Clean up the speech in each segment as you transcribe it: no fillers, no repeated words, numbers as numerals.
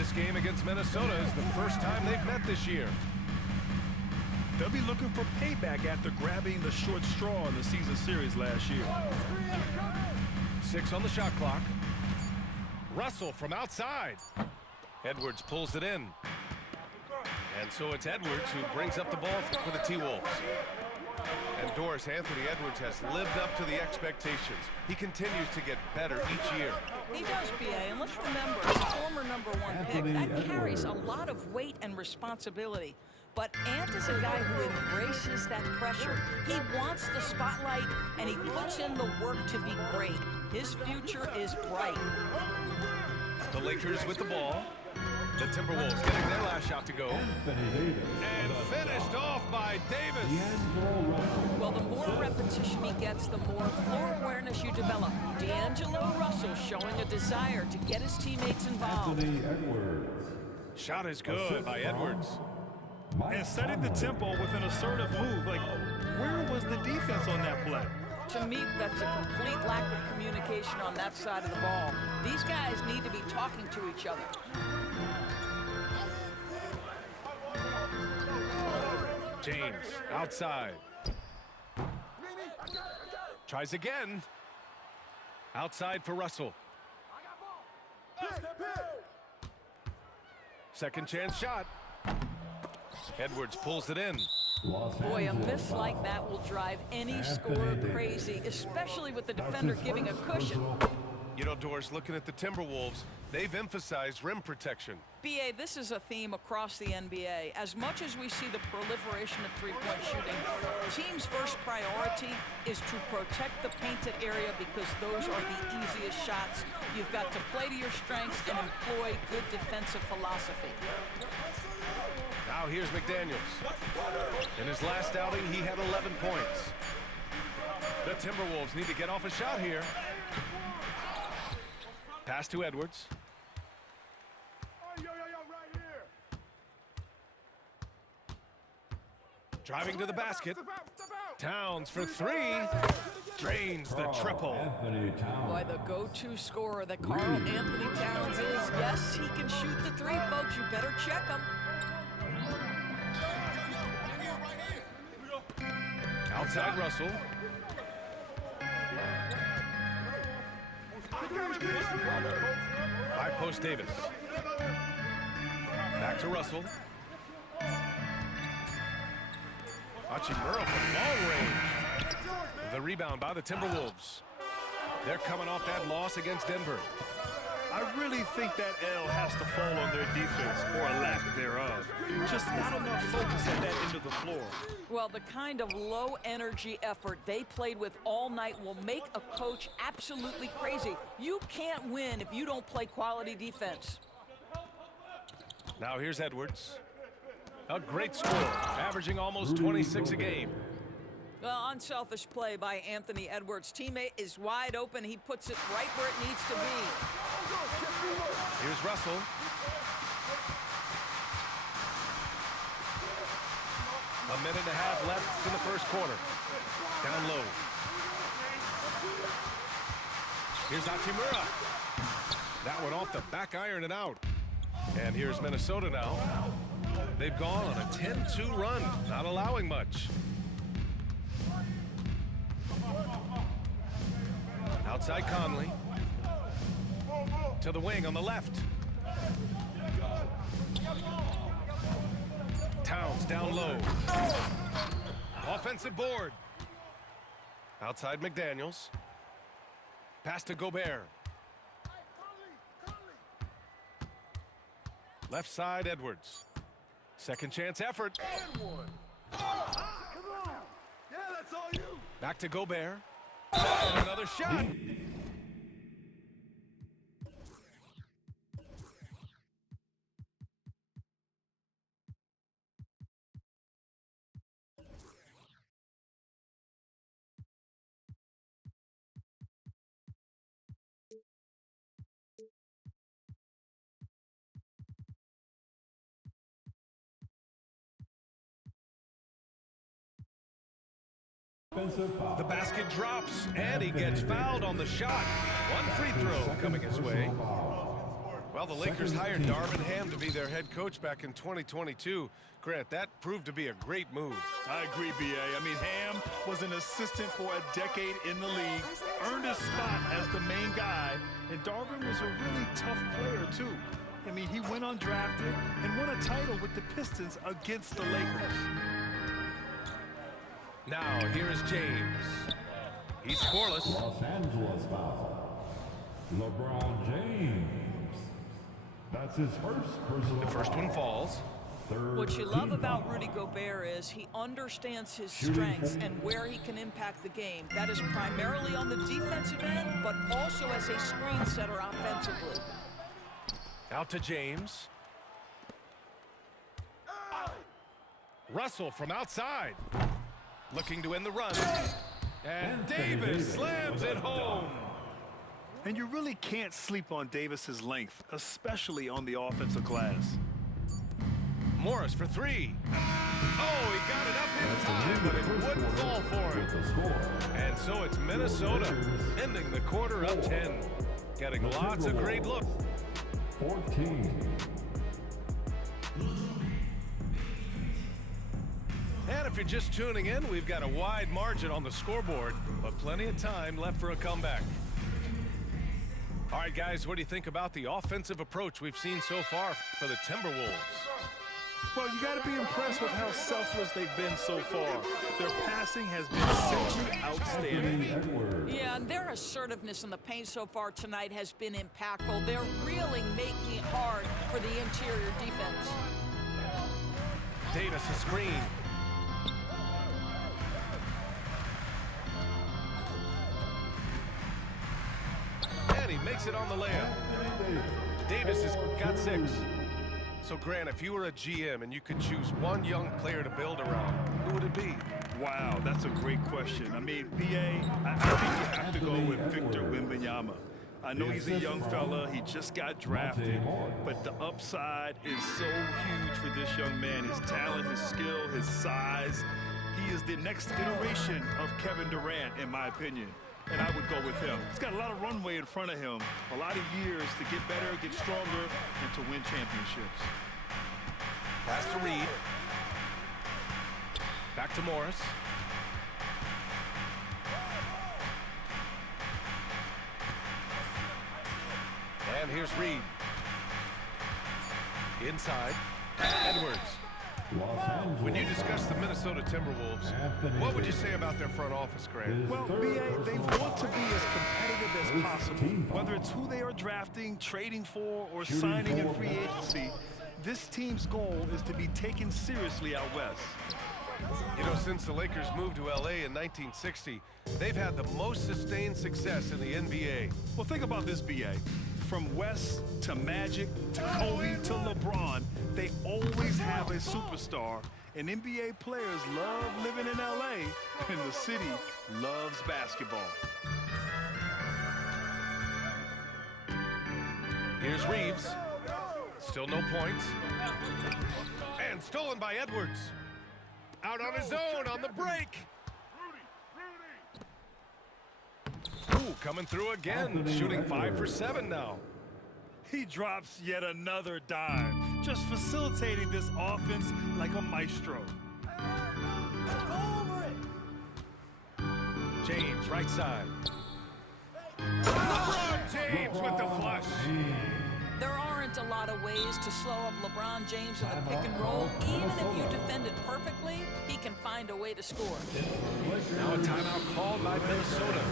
This game against Minnesota is the first time they've met this year. They'll be looking for payback after grabbing the short straw in the season series last year. 6 on the shot clock. Russell from outside. Edwards pulls it in. And so it's Edwards who brings up the ball for the T-Wolves. And Doris, Anthony Edwards has lived up to the expectations. He continues to get better each year. He does, BA, and let's remember, as a former #1 pick, that carries a lot of weight and responsibility. But Ant is a guy who embraces that pressure. He wants the spotlight, and he puts in the work to be great. His future is bright. The Lakers with the ball. The Timberwolves getting their last shot to go. And finished off by Davis. Well, the more repetition he gets, the more floor awareness you develop. D'Angelo Russell showing a desire to get his teammates involved. Shot is good by Edwards. And setting the tempo with an assertive move. Like, where was the defense on that play? To me, that's a complete lack of communication on that side of the ball. These guys need to be talking to each other. James outside. Tries again. Outside for Russell. Second chance shot. Edwards pulls it in. Boy, a miss like that will drive any scorer crazy, especially with the defender giving a cushion. You know, Doris, looking at the Timberwolves, they've emphasized rim protection. BA, this is a theme across the NBA. As much as we see the proliferation of three-point shooting, team's first priority is to protect the painted area because those are the easiest shots. You've got to play to your strengths and employ good defensive philosophy. Now here's McDaniels. In his last outing, he had 11 points. The Timberwolves need to get off a shot here. Pass to Edwards. Driving to the basket. Towns for 3. Drains the triple. Boy, the go-to scorer that Karl Anthony Towns is. Yes, he can shoot the 3, folks. You better check him. Outside Russell. High post Davis. Back to Russell. Hachimura from long range. The rebound by the Timberwolves. They're coming off that loss against Denver. I really think that L has to fall on their defense, or a lack thereof. Just not enough focus at that end of the floor. Well, the kind of low-energy effort they played with all night will make a coach absolutely crazy. You can't win if you don't play quality defense. Now here's Edwards. A great score, averaging almost 26 a game. Well, unselfish play by Anthony Edwards. Teammate is wide open. He puts it right where it needs to be. Here's Russell. A minute and a half left in the first quarter. Down low. Here's Hachimura. That one off the back iron and out. And here's Minnesota now. They've gone on a 10-2 run, not allowing much. Outside Conley. To the wing on the left. Towns down low. Offensive board. Outside McDaniels. Pass to Gobert. Left side Edwards. Second chance effort. Back to Gobert. And another shot. The basket drops, and he gets fouled on the shot. One free throw coming his way. Well, the Lakers hired Darvin Ham to be their head coach back in 2022. Grant, that proved to be a great move. I agree, B.A. I mean, Ham was an assistant for a decade in the league, earned his spot as the main guy, and Darvin was a really tough player, too. I mean, he went undrafted and won a title with the Pistons against the Lakers. Now, here's James. He's scoreless. Los Angeles foul. LeBron James. That's his first personal The first one falls. What you love about Rudy Gobert is he understands his strengths and where he can impact the game. That is primarily on the defensive end, but also as a screen setter offensively. Out to James. Russell from outside. Looking to end the run. And Davis slams it home. And you really can't sleep on Davis's length, especially on the offensive glass. Morris for three. Oh, he got it up in time, but it wouldn't fall for him. And so it's Minnesota ending the quarter up 10. Getting lots of great looks. 14. And if you're just tuning in, we've got a wide margin on the scoreboard, but plenty of time left for a comeback. All right, guys, what do you think about the offensive approach we've seen so far for the Timberwolves? Well, you got to be impressed with how selfless they've been so far. Their passing has been simply outstanding. Yeah, and their assertiveness in the paint so far tonight has been impactful. They're really making it hard for the interior defense. Davis a screen. And he makes it on the layup. Davis has got 6. So, Grant, if you were a GM and you could choose one young player to build around, who would it be? Wow, that's a great question. I mean, B.A., I think you have to go with Victor Wembanyama. I know he's a young fella. He just got drafted. But the upside is so huge for this young man. His talent, his skill, his size. He is the next iteration of Kevin Durant, in my opinion. And I would go with him. He's got a lot of runway in front of him, a lot of years to get better, get stronger, and to win championships. Pass to Reed. Back to Morris. And here's Reed. Inside. Edwards. When you discuss the Minnesota Timberwolves, what would you say about their front office, Grant? Well, B.A., they want to be as competitive as possible. Whether it's who they are drafting, trading for, or signing in free agency, this team's goal is to be taken seriously out west. You know, since the Lakers moved to L.A. in 1960, they've had the most sustained success in the NBA. Well, think about this, B.A. From West to Magic to Kobe to LeBron, they always have a superstar. And NBA players love living in L.A., and the city loves basketball. Here's Reeves. Still no points. And stolen by Edwards. Out on his own on the break. Ooh, coming through again. Shooting 5 for 7 now. He drops yet another dime, just facilitating this offense like a maestro. James, right side. LeBron James with the flush. There aren't a lot of ways to slow up LeBron James in the pick and roll. Even if you defend it perfectly, he can find a way to score. Now a timeout called by Minnesota.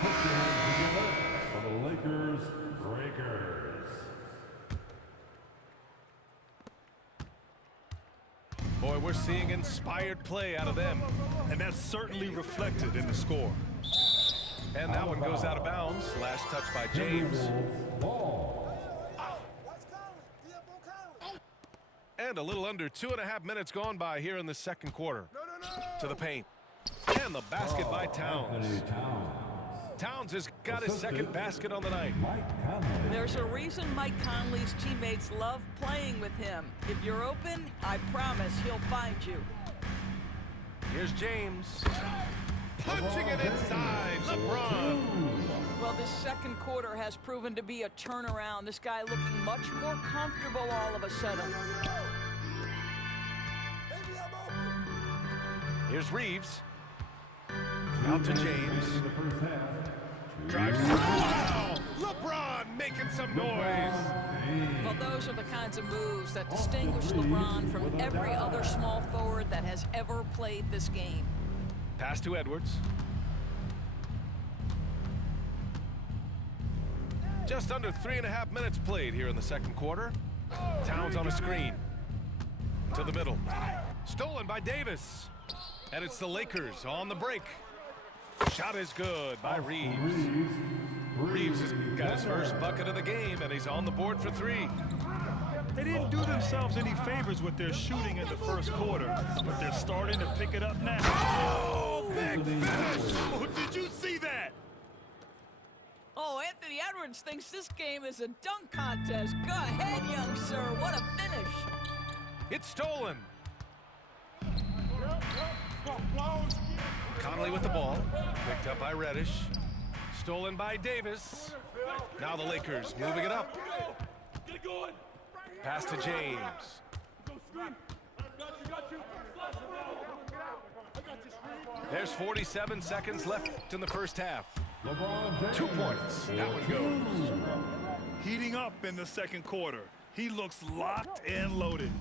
For the Lakers Breakers. Boy, we're seeing inspired play out of them. And that's certainly reflected in the score. And that one goes out of bounds. Last touch by James. And a little under 2.5 minutes gone by here in the second quarter. To the paint. And the basket by Towns. Towns has got his second basket on the night. There's a reason Mike Conley's teammates love playing with him. If you're open, I promise he'll find you. Here's James. Punching it inside. LeBron. Well, this second quarter has proven to be a turnaround. This guy looking much more comfortable all of a sudden. Here's Reeves. Out to James. Drives. Wow! LeBron making some noise. Well, those are the kinds of moves that distinguish LeBron from every other small forward that has ever played this game. Pass to Edwards. Just under 3.5 minutes played here in the second quarter. Towns on a screen. To the middle. Stolen by Davis. And it's the Lakers on the break. Shot is good by Reeves. Reeves has got his first bucket of the game, and he's on the board for 3. They didn't do themselves any favors with their shooting in the first quarter, but they're starting to pick it up now. Oh, big finish! Oh, did you see that? Oh, Anthony Edwards thinks this game is a dunk contest. Go ahead, young sir. What a finish. It's stolen. Conley with the ball. Picked up by Reddish. Stolen by Davis. Now the Lakers moving it up. Pass to James. There's 47 seconds left in the first half. 2 points. That one goes. Heating up in the second quarter. He looks locked and loaded.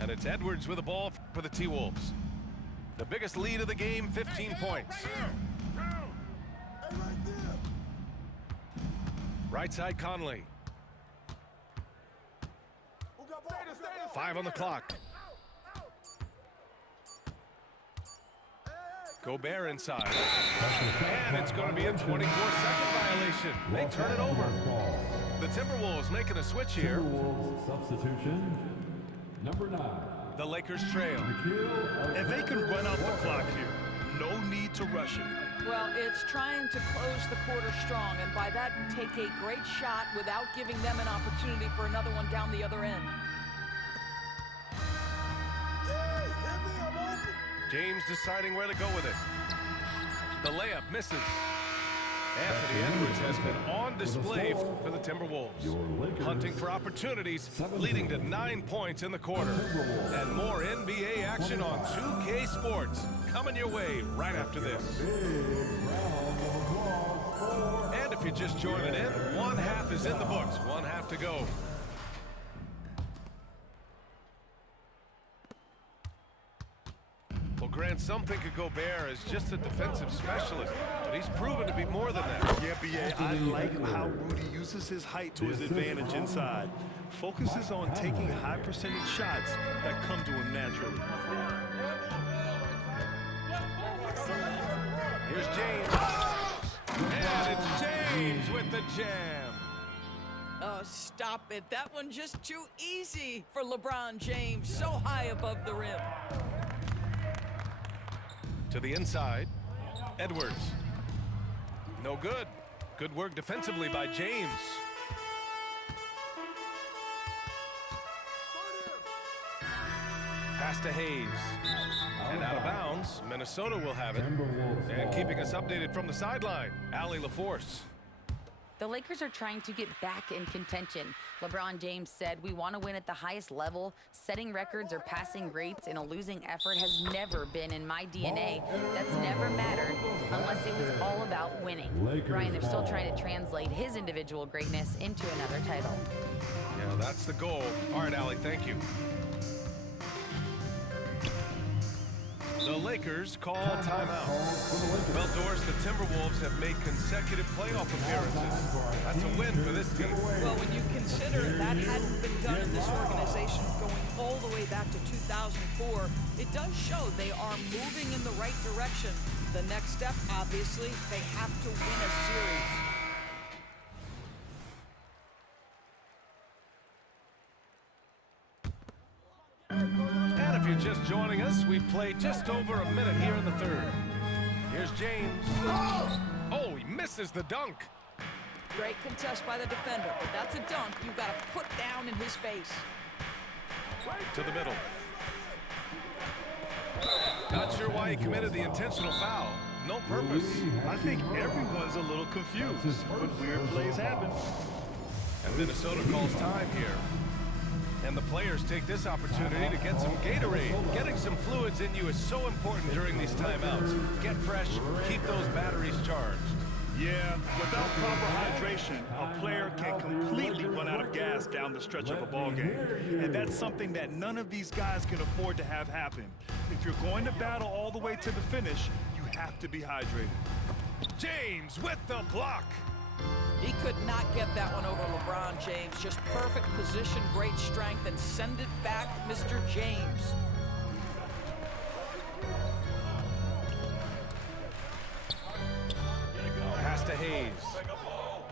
And it's Edwards with the ball for the T-Wolves. The biggest lead of the game, 15 points. Right side, Conley. 5 on the clock. Gobert inside. And it's going to be a 24-second violation. They turn it over. The Timberwolves making a switch here. Timberwolves substitution, number 9. The Lakers trail. And they can run out the clock here. No need to rush it. Well, it's trying to close the quarter strong, and by that, take a great shot without giving them an opportunity for another one down the other end. James deciding where to go with it. The layup misses. Anthony Edwards has been on display for the Timberwolves. Hunting for opportunities, leading to 9 points in the quarter. And more NBA action on 2K Sports coming your way right after this. And if you're just joining in, one half is in the books. One half to go. Well, Grant, some think of Gobert as just a defensive specialist, but he's proven to be more than that. Yeah, B.A., I like how Rudy uses his height to his advantage inside. Focuses on taking high percentage shots that come to him naturally. Here's James. And it's James with the jam. Oh, stop it. That one just too easy for LeBron James, so high above the rim. To the inside, Edwards. No good. Good work defensively by James. Pass to Hayes. And out of bounds, Minnesota will have it. And keeping us updated from the sideline, Allie LaForce. The Lakers are trying to get back in contention. LeBron James said, "We want to win at the highest level. Setting records or passing rates in a losing effort has never been in my DNA. That's never mattered unless it was all about winning." Ryan, they're still trying to translate his individual greatness into another title. Yeah, that's the goal. All right, Allie, thank you. The Lakers call timeout. Well, Doris, the Timberwolves have made consecutive playoff appearances. That's a win for this team. Well, when you consider that hadn't been done in this organization going all the way back to 2004, it does show they are moving in the right direction. The next step, obviously, they have to win a series. And if you're just joining us, we've played just over a minute here in the third. Here's James. Oh, he misses the dunk. Great contest by the defender, but that's a dunk you've got to put down in his face. To the middle. Not sure why he committed the intentional foul. No purpose. I think everyone's a little confused, but weird plays happen. And Minnesota calls time here. And the players take this opportunity to get some Gatorade. Getting some fluids in you is so important during these timeouts. Get fresh, keep those batteries charged. Yeah, without proper hydration, a player can completely run out of gas down the stretch of a ball game. And that's something that none of these guys can afford to have happen. If you're going to battle all the way to the finish, you have to be hydrated. James with the block. He could not get that one over LeBron James. Just perfect position, great strength, and send it back, Mr. James. Pass to Hayes.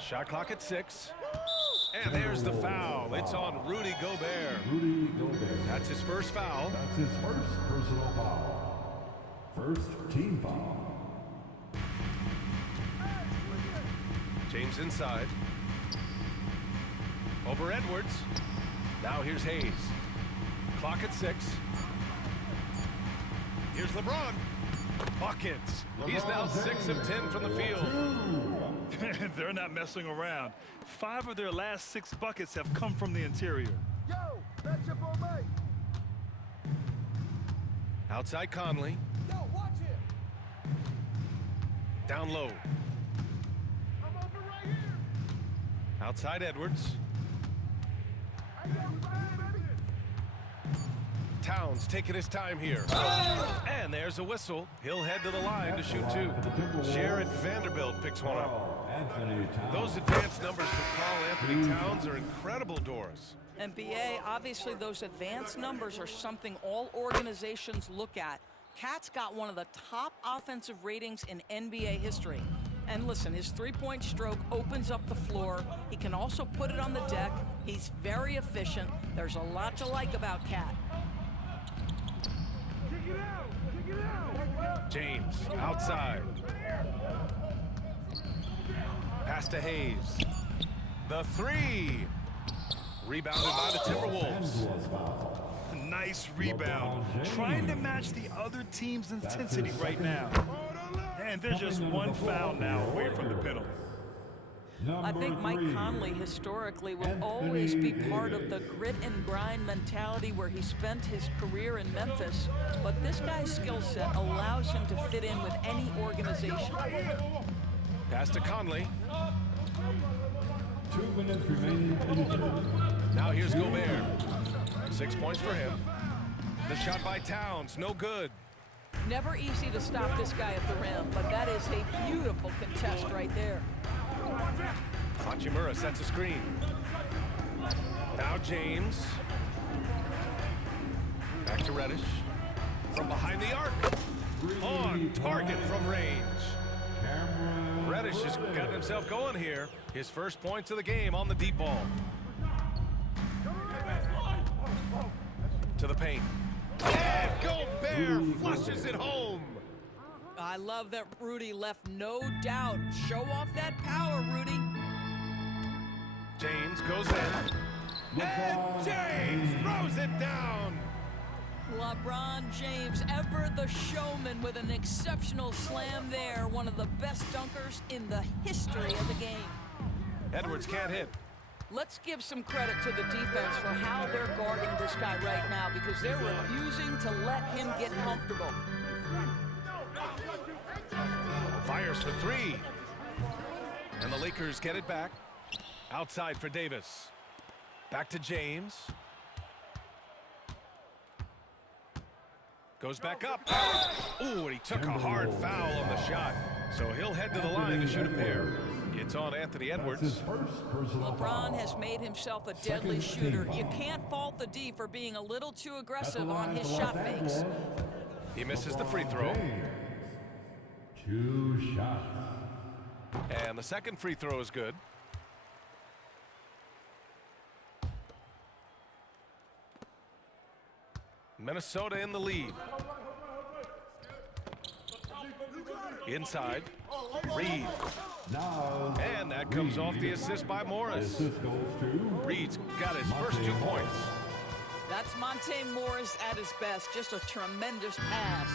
Shot clock at 6. And there's the foul. It's on Rudy Gobert. Rudy Gobert. That's his first foul. That's his first personal foul. First team foul. James inside. Over Edwards. Now here's Hayes. Clock at 6. Here's LeBron. Buckets. He's now 6 of 10 from the field. They're not messing around. 5 of their last 6 buckets have come from the interior. Yo, that's your boy, mate. Outside Conley. Yo, watch it. Down low. I'm open right here. Outside Edwards. Hey, yo, right, baby. Towns taking his time here. And there's a whistle. He'll head to the line to shoot 2. Jared Vanderbilt picks one up. Anthony Towns. Those advanced numbers for Carl Anthony Towns are incredible, Doris. NBA, obviously those advanced numbers are something all organizations look at. Cat's got one of the top offensive ratings in NBA history. And listen, his three-point stroke opens up the floor. He can also put it on the deck. He's very efficient. There's a lot to like about Cat. Kick it out. Kick it out. James outside. Pass to Hayes. The 3. Rebounded by the Timberwolves. Nice rebound. Trying to match the other team's intensity right now. And they're just one foul now away from the penalty. I think Mike Conley historically will always be part of the grit and grind mentality where he spent his career in Memphis, but this guy's skill set allows him to fit in with any organization. Pass to Conley. 2 minutes remaining in the third. Now here's Gobert. 6 points for him. The shot by Towns, no good. Never easy to stop this guy at the rim, but that is a beautiful contest right there. Hachimura sets a screen. Now James. Back to Reddish. From behind the arc. On target from range. Reddish has gotten himself going here. His first points of the game on the deep ball. To the paint. And Gobert flushes it home. I love that Rudy left no doubt. Show off that power, Rudy. James goes in. And James throws it down. LeBron James, ever the showman, with an exceptional slam there. One of the best dunkers in the history of the game. Edwards can't hit. Let's give some credit to the defense for how they're guarding this guy right now, because they're refusing to let him get comfortable. Fires for 3. And the Lakers get it back. Outside for Davis. Back to James. Goes back up. Ooh, and he took a hard foul on the shot. So he'll head to the line to shoot a pair. It's on Anthony Edwards. LeBron has made himself a deadly shooter. You can't fault the D for being a little too aggressive on his shot fakes. He misses the free throw. 2 shots. And the second free throw is good. Minnesota in the lead. Inside. Reed. Now, And that comes off the assist by Morris. assist goes to Reed's got his first 2 points. That's Monte Morris at his best. Just a tremendous pass.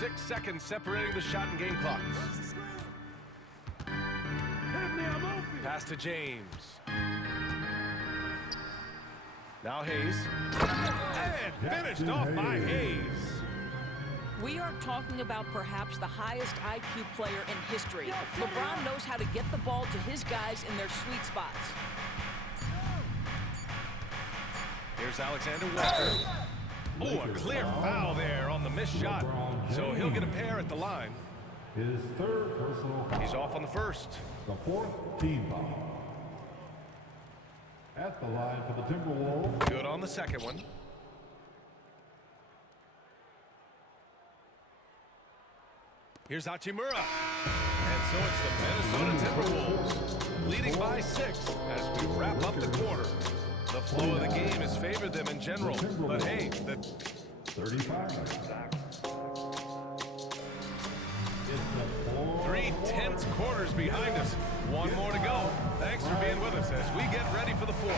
6 seconds separating the shot and game clocks. Hit me, I'm open. Pass to James. Now Hayes. And finished off by Hayes. We are talking about perhaps the highest IQ player in history. LeBron knows how to get the ball to his guys in their sweet spots. Here's Alexander Walker. Oh, a clear foul there on the missed shot. So he'll get a pair at the line. His third personal foul. He's off on the first. The fourth team foul. At the line for the Timberwolves. Good on the second one. Here's Hachimura. And so it's the Minnesota Timberwolves leading by 6 as we wrap up the quarter. The flow of the game has favored them in general. But hey, the 35. 3 tense quarters behind us. One more to go. Thanks for being with us as we get ready for the fourth.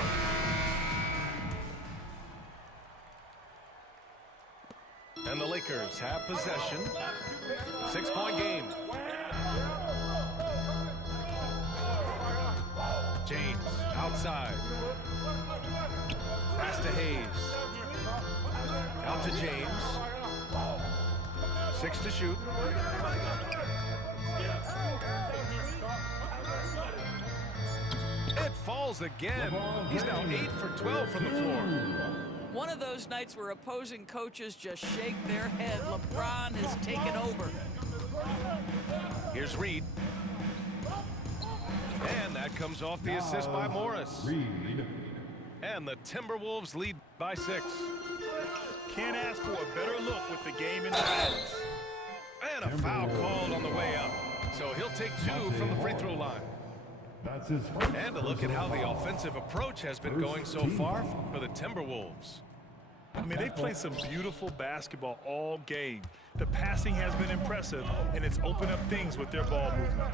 And the Lakers have possession. 6-point game. James outside. Pass to Hayes. Out to James. 6 to shoot. It falls again. He's now 8 for 12 from the floor. One of those nights where opposing coaches just shake their head. LeBron has taken over. Here's Reed. And that comes off the assist by Morris. Reed. And the Timberwolves lead by 6. Can't ask for a better look with the game in the hands. And a foul called on the way up. So he'll take 2 from the free throw line. That's his first. And a look at how the offensive approach has been going so far for the Timberwolves. I mean, they played some beautiful basketball all game. The passing has been impressive, and it's opened up things with their ball movement.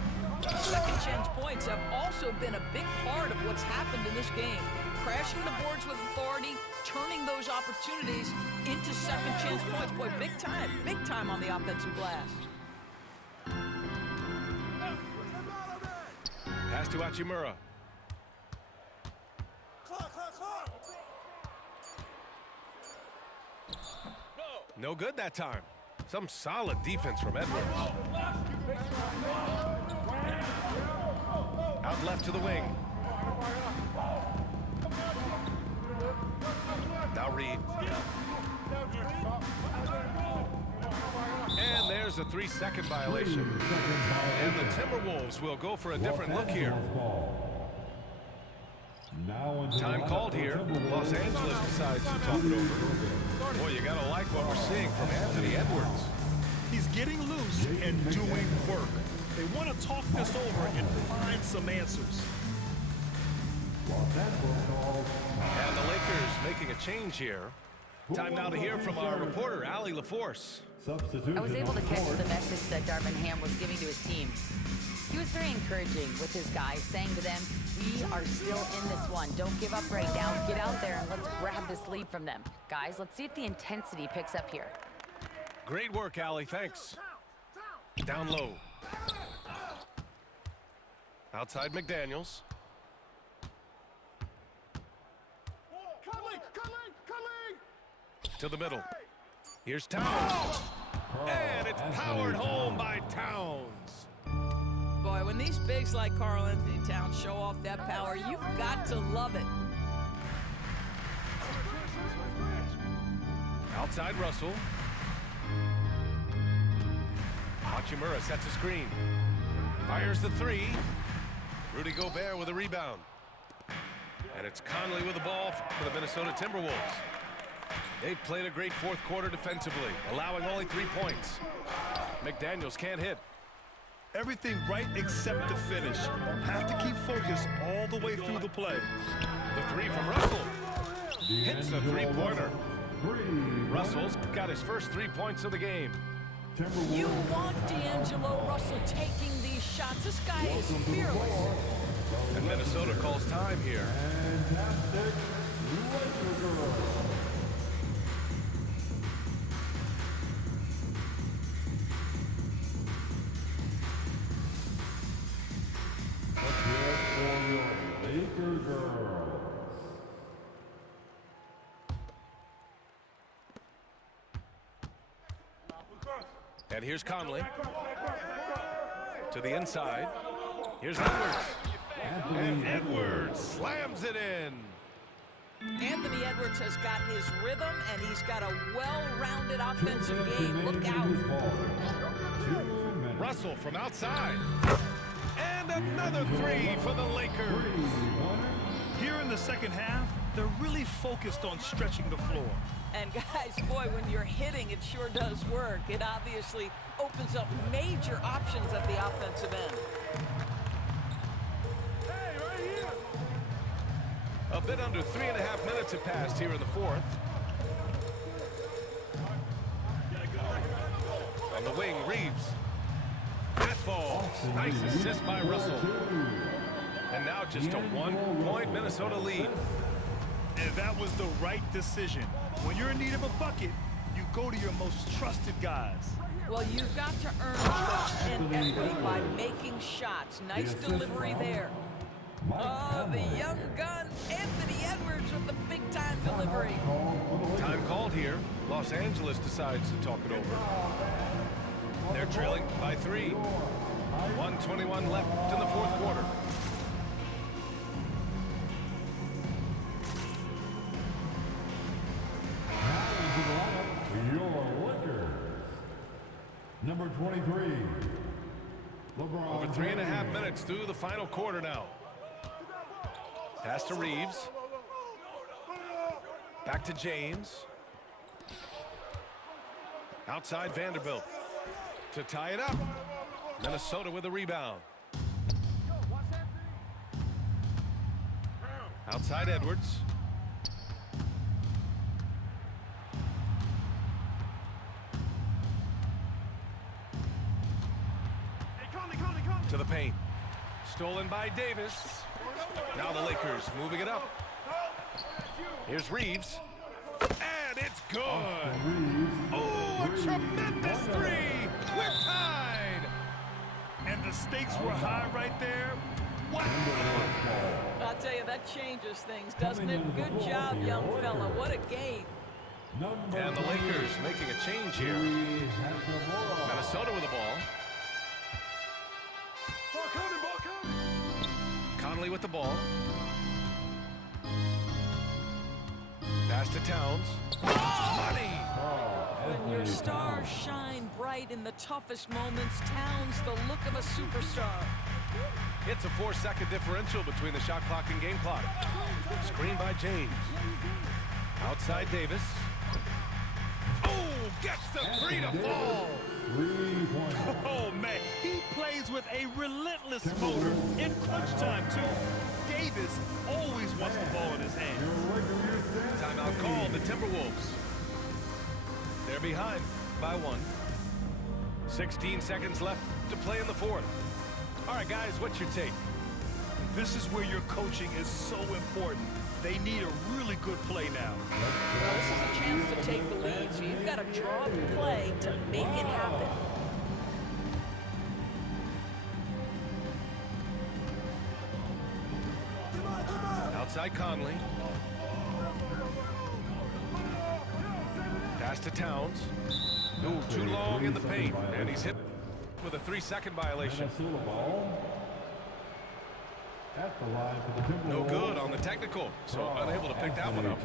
Second chance points have also been a big part of what's happened in this game. Crashing the boards with authority, turning those opportunities into second chance points. Boy, big time on the offensive glass. Pass to Hachimura. No good that time. Some solid defense from Edwards. Out left to the wing. Now Reed. And there's a 3-second violation. And the Timberwolves will go for a different look here. Time called here. Los Angeles decides to talk it over. Boy, you gotta like what we're seeing from Anthony Edwards. He's getting loose and doing work. They want to talk this over and find some answers. And the Lakers making a change here. Time now to hear from our reporter, Allie LaForce. I was able to catch the message that Darvin Ham was giving to his team. He was very encouraging with his guys, saying to them, we are still in this one. Don't give up right now. Get out there and let's grab this lead from them. Guys, let's see if the intensity picks up here. Great work, Allie. Thanks. Down low. Outside McDaniels. Coming! To the middle. Here's Towns. And it's powered home by Towns. Boy, when these bigs like Karl Anthony Towns show off that power, you've got to love it. Outside Russell. Hachimura sets a screen. Fires the 3. Rudy Gobert with a rebound. And it's Conley with the ball for the Minnesota Timberwolves. They've played a great fourth quarter defensively, allowing only 3 points. McDaniels can't hit. Everything right except the finish. Have to keep focused all the way through the play. The 3 from Russell. Hits the 3-pointer. Russell's got his first 3 points of the game. You want D'Angelo Russell taking these shots. This guy is fearless. And Minnesota calls time here. And here's Conley. To the inside. Here's Edwards. And Edwards slams it in. Anthony Edwards has got his rhythm, and he's got a well-rounded offensive game. Look out. Russell from outside. And another three for the Lakers. Here in the second half, they're really focused on stretching the floor. And guys, boy, when you're hitting, it sure does work. It obviously opens up major options at the offensive end. A bit under 3.5 minutes have passed here in the fourth. On the wing, Reeves. That falls. Nice assist by Russell. And now just a 1-point Minnesota lead. And that was the right decision. When you're in need of a bucket, you go to your most trusted guys. Well, you've got to earn trust and equity by making shots. Nice delivery there. Oh, the young gun, Anthony Edwards with the big-time delivery. Time called here. Los Angeles decides to talk it over. They're trailing by 3. 1:21 left in the fourth quarter. Your Lakers. Number 23. LeBron. Over 3.5 minutes through the final quarter now. Pass to Reeves. Back to James. Outside Vanderbilt. To tie it up. Minnesota with a rebound. Outside Edwards. To the paint. Stolen by Davis. Now the Lakers moving it up. Here's Reeves. And it's good. Oh, a tremendous three. We're tied. And the stakes were high right there. Wow. I'll tell you, that changes things, doesn't it? Good job, young fella. What a game. And the Lakers making a change here. Minnesota with the ball. Conley with the ball. Pass to Towns. Money! When your stars shine bright in the toughest moments, Towns the look of a superstar. It's a 4-second differential between the shot clock and game clock. Screen by James. Outside Davis. Oh, gets the three to fall. Oh, man. He plays with a relentless motor in crunch time, too. Davis always wants the ball in his hand. Timeout called, the Timberwolves. They're behind by 1. 16 seconds left to play in the fourth. All right, guys, what's your take? This is where your coaching is so important. They need a really good play now. Well, this is a chance to take the lead, so you've got to draw the play to make it happen. Outside Conley. Pass to Towns. Ooh, too long in the paint, and he's hit with a 3-second violation. No good on the technical, so unable to pick that one up.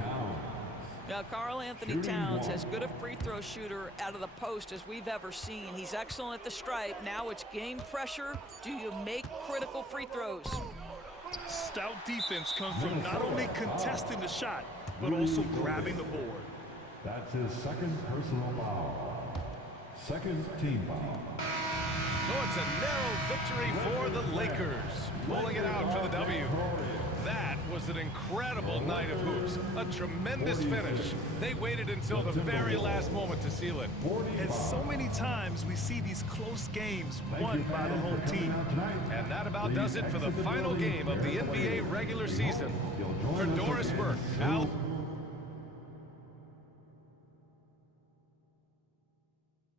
Now, Karl Anthony Towns, as good a free throw shooter out of the post as we've ever seen. He's excellent at the stripe. Now it's game pressure. Do you make critical free throws? Stout defense comes from not only contesting the shot, but also grabbing the board. That's his second personal foul. Second team foul. So it's a narrow victory for the Lakers, pulling it out for the W. That was an incredible night of hoops, a tremendous finish. They waited until the very last moment to seal it. And so many times we see these close games won by the home team. And that about does it for the final game of the NBA regular season. For Doris Burke, Al